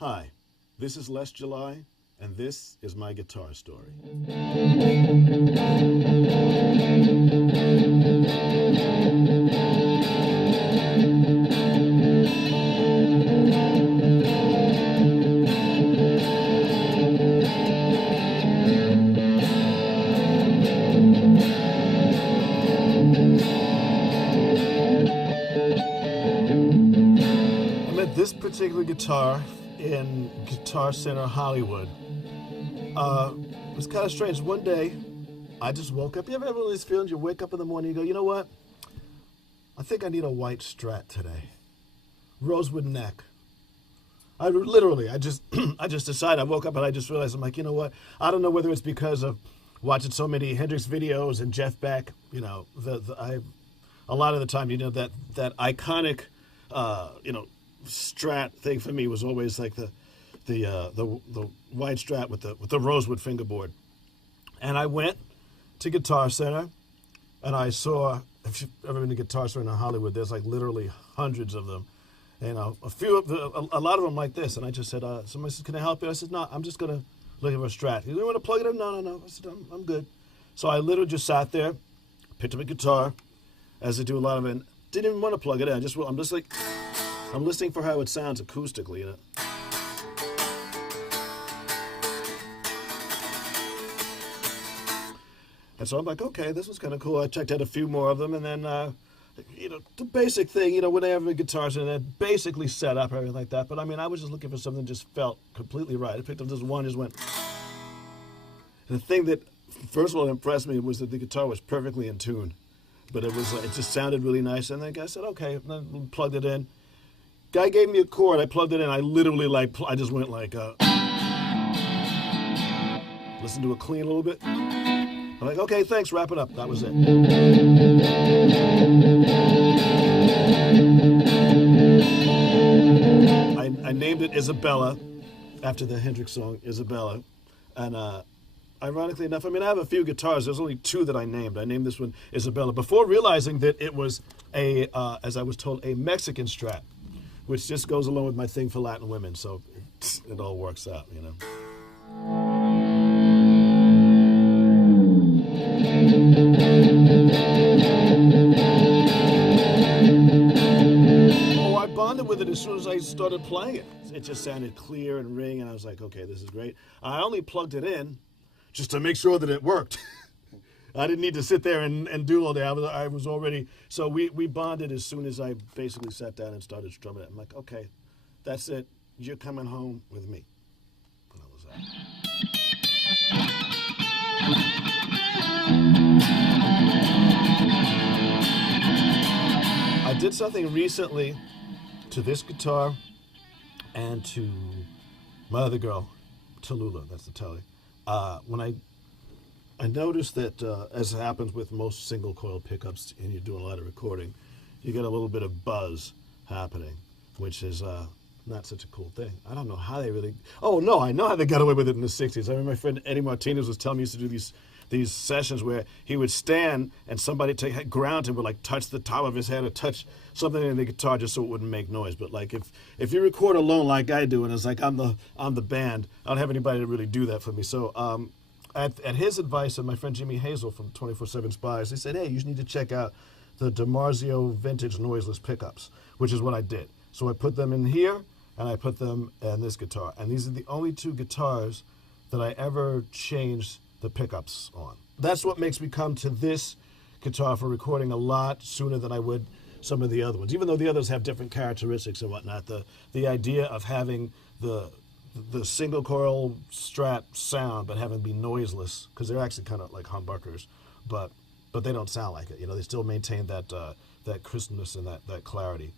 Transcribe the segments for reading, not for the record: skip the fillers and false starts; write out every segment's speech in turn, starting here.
Hi, this is Les July, and this is my guitar story. I met this particular guitar in Guitar Center Hollywood. It was kind of strange. One day, I just woke up. You ever have one of these feelings? You wake up in the morning, you go, you know what? I think I need a white Strat today. Rosewood neck. I just I just decided. I woke up and I just realized, I'm like, you know what? I don't know whether it's because of watching so many Hendrix videos and Jeff Beck. You know, a lot of the time, you know, that iconic, Strat thing for me was always like the white Strat with the rosewood fingerboard. And I went to Guitar Center, and I saw, if you've ever been to Guitar Center in Hollywood, there's like literally hundreds of them. And a lot of them like this. And I just said, somebody said, can I help you? I said, no, I'm just going to look for a Strat. You want to plug it in? No. I said, I'm good. So I literally just sat there, picked up a guitar, as I do a lot of it. Didn't even want to plug it in. I'm listening for how it sounds acoustically, you know. And so I'm like, okay, this was kind of cool. I checked out a few more of them, and then, the basic thing, when they have the guitars and they're basically set up, everything like that. But I mean, I was just looking for something that just felt completely right. I picked up this one, just went. And the thing that, first of all, impressed me was that the guitar was perfectly in tune. But it just sounded really nice. And then I said, okay, and then plugged it in. Guy gave me a chord. I plugged it in. I literally, I just went like, listen to it clean a little bit. I'm like, okay, thanks, wrap it up. That was it. I named it Izabella, after the Hendrix song, Izabella. And ironically enough, I have a few guitars. There's only two that I named. I named this one Izabella before realizing that it was as I was told, a Mexican Strat, which just goes along with my thing for Latin women. So it all works out, you know. Oh, I bonded with it as soon as I started playing it. It just sounded clear and ring, and I was like, okay, this is great. I only plugged it in just to make sure that it worked. I didn't need to sit there and do all day. I was already, so we bonded as soon as I basically sat down and started strumming it. I'm like, okay, that's it. You're coming home with me. And that was that. I did something recently to this guitar and to my other girl, Talulah, that's the Tele. When I noticed that, as happens with most single coil pickups and you're doing a lot of recording, you get a little bit of buzz happening, which is not such a cool thing. I don't know how they really... Oh, no, I know how they got away with it in the 60s. I remember my friend Eddie Martinez was telling me he used to do these sessions where he would stand and somebody ground him would like touch the top of his head or touch something in the guitar just so it wouldn't make noise. But like if you record alone like I do and it's like I'm the band, I don't have anybody to really do that for me. So at his advice and my friend Jimmy Hazel from 24/7 Spies, they said, hey, you need to check out the DiMarzio vintage noiseless pickups, which is what I did. So I put them in here and I put them in this guitar. And these are the only two guitars that I ever changed the pickups on. That's what makes me come to this guitar for recording a lot sooner than I would some of the other ones. Even though the others have different characteristics and whatnot, the idea of having the single coil Strat sound but having it be noiseless, because they're actually kind of like humbuckers, but they don't sound like it. They still maintain that crispness and that clarity.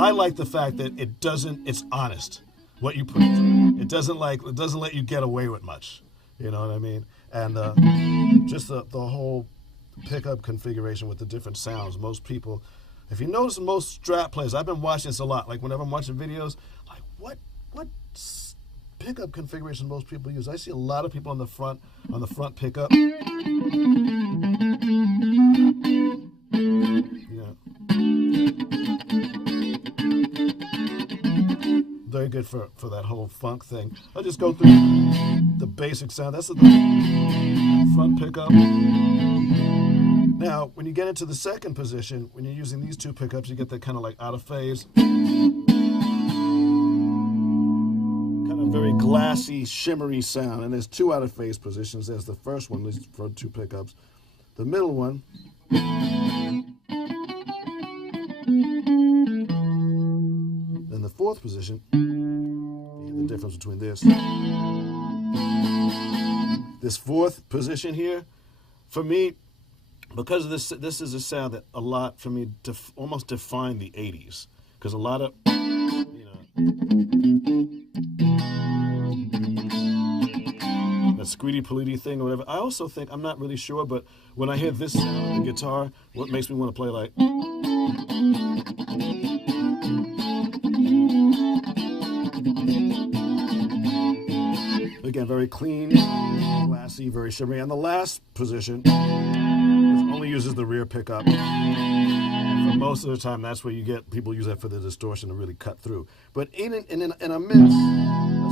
I like the fact that it's honest what you put into it. It doesn't let you get away with much. You know what I mean? And just the whole pickup configuration with the different sounds. Most people, if you notice, most Strat players, I've been watching this a lot. Like whenever I'm watching videos, like what pickup configuration most people use? I see a lot of people on the front pickup. very good for that whole funk thing. I'll just go through the basic sound. That's the front pickup. Now, when you get into the second position, when you're using these two pickups, you get that kind of like out of phase, kind of very glassy, shimmery sound. And there's two out of phase positions. There's the first one, these front two pickups. The middle one, then the fourth position, the difference between this fourth position here, for me, because of this is a sound that a lot, for me, almost defined the 80s. Because a lot of, that Squeedy Politi thing or whatever. I also think, I'm not really sure, but when I hear this sound on the guitar, what makes me want to play like... Again, very clean, glassy, very shimmery. And the last position, which only uses the rear pickup. And for most of the time, that's where you get people use that for the distortion to really cut through. But in a mix, a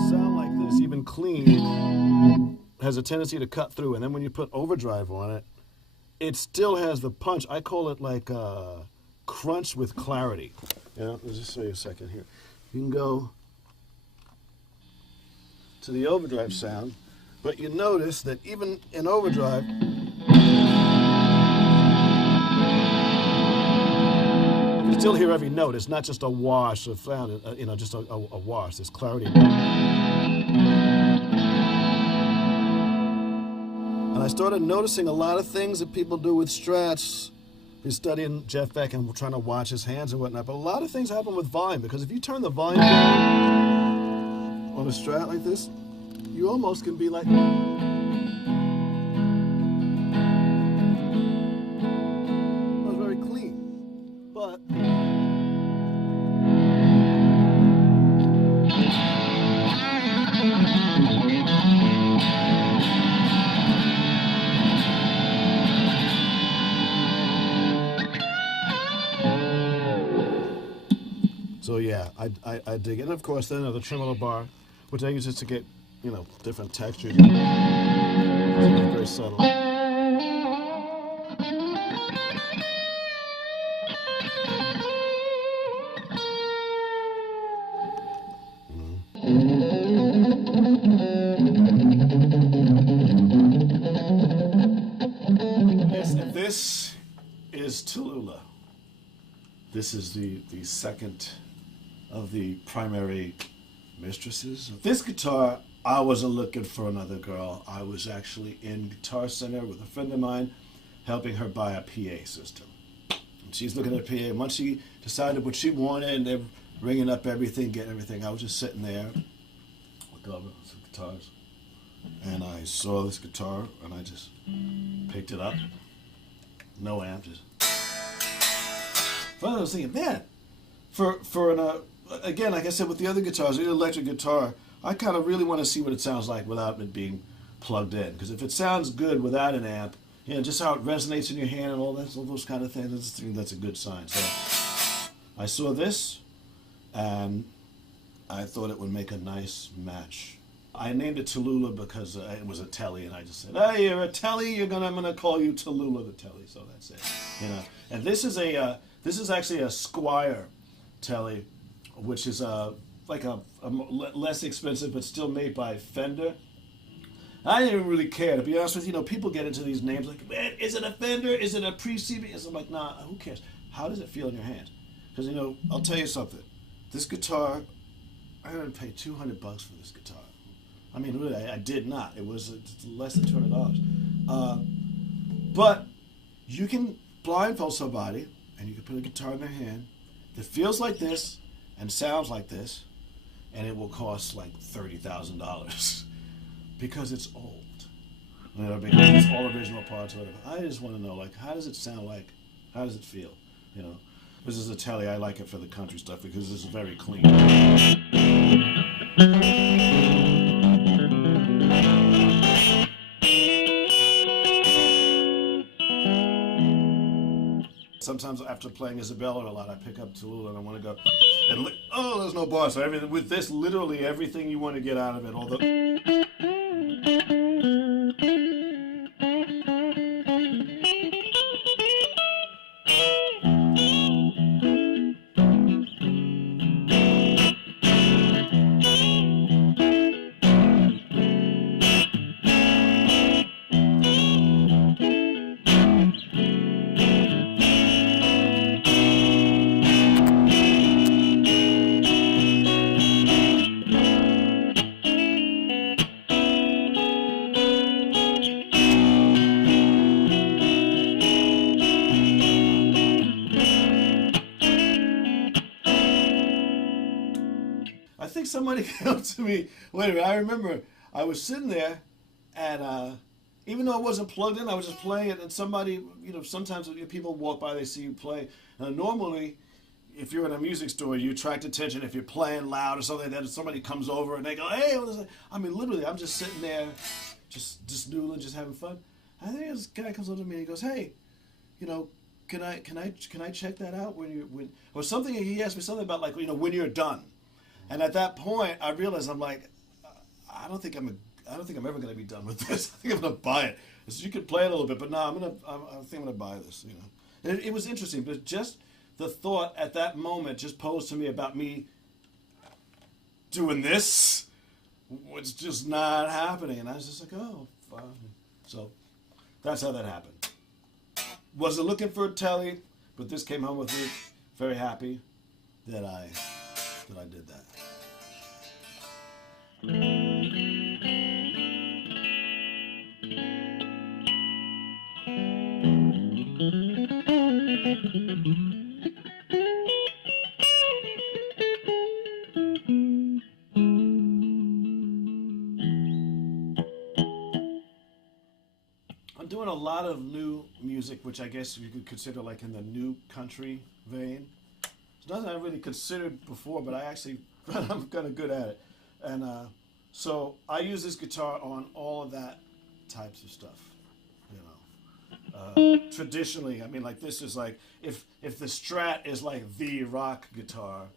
sound like this, even clean, has a tendency to cut through. And then when you put overdrive on it, it still has the punch. I call it like crunch with clarity. Let's just show you a second here. You can go to the overdrive sound, but you notice that even in overdrive, you can still hear every note. It's not just a wash of sound, just a wash. There's clarity. And I started noticing a lot of things that people do with Strats. He's studying Jeff Beck and trying to watch his hands and whatnot, but a lot of things happen with volume, because if you turn the volume down on a Strat like this, you almost can be like... It was very clean, but... So yeah, I dig it. And of course, then the tremolo bar, which I use just to get, different textures. Very subtle. This is Talulah. This is the second of the primary mistresses. This guitar, I wasn't looking for another girl. I was actually in Guitar Center with a friend of mine, helping her buy a PA system. And she's looking at a PA, and once she decided what she wanted, and they're ringing up everything, getting everything, I was just sitting there with all the guitars. And I saw this guitar, and I just picked it up. No amp, just... But I was thinking, man, again, like I said, with the other guitars, the electric guitar, I kind of really want to see what it sounds like without it being plugged in. Because if it sounds good without an amp, just how it resonates in your hand and all those kind of things, that's a good sign. So I saw this, and I thought it would make a nice match. I named it Talulah because it was a Tele, and I just said, "Hey, you're a Tele. I'm gonna call you Talulah the Tele." So that's it. And this is actually a Squire Tele, which is like a less expensive, but still made by Fender. I didn't even really care, to be honest with you. People get into these names like, man, is it a Fender? Is it a pre-CB? I'm like, nah, who cares? How does it feel in your hand? Because, I'll tell you something. This guitar, I didn't pay $200 for this guitar. I mean, really, I did not. It was less than $200. But you can blindfold somebody, and you can put a guitar in their hand that feels like this and sounds like this, and it will cost like $30,000 because it's old. Because it's all original parts or whatever. I just want to know, like, how does it sound like? How does it feel? This is a Tele. I like it for the country stuff because this is very clean. Sometimes after playing Izabella a lot, I pick up Talulah and I want to go... And oh, there's no bar. So everything with this, literally everything you want to get out of it. All the I think somebody came up to me. Wait a minute, I remember I was sitting there, and even though it wasn't plugged in, I was just playing it. And somebody, sometimes people walk by, they see you play. Normally, if you're in a music store, you attract attention if you're playing loud or something like that. If somebody comes over and they go, "Hey," what is it? I mean, literally, I'm just sitting there, just noodling, just having fun. I think this guy comes over to me and he goes, "Hey, can I check that out when or something?" He asked me something about like when you're done. And at that point, I realized I'm like, I don't think I'm ever going to be done with this. I think I'm going to buy it. So you could play it a little bit, but no, I think I'm going to buy this. It was interesting, but just the thought at that moment just posed to me about me doing this was just not happening, and I was just like, oh, fine. So that's how that happened. Wasn't looking for a Tele, but this came home with it. Very happy that I did that. I'm doing a lot of new music, which I guess you could consider like in the new country vein. It's nothing I really considered before, but I'm kind of good at it. And so I use this guitar on all of that types of stuff. Traditionally, I mean, like this is like if the Strat is like the rock guitar,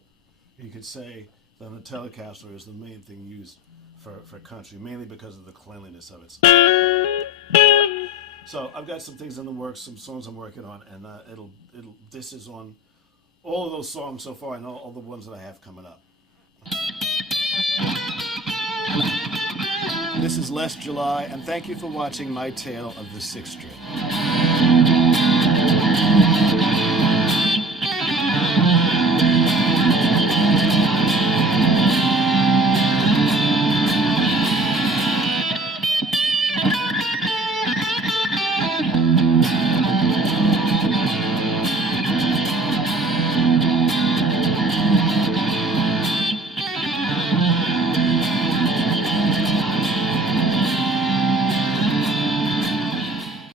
you could say that the Telecaster is the main thing used for country, mainly because of the cleanliness of it. So I've got some things in the works, some songs I'm working on, and this is on all of those songs so far, and all the ones that I have coming up. This is Les July, and thank you for watching my tale of the Sixth String.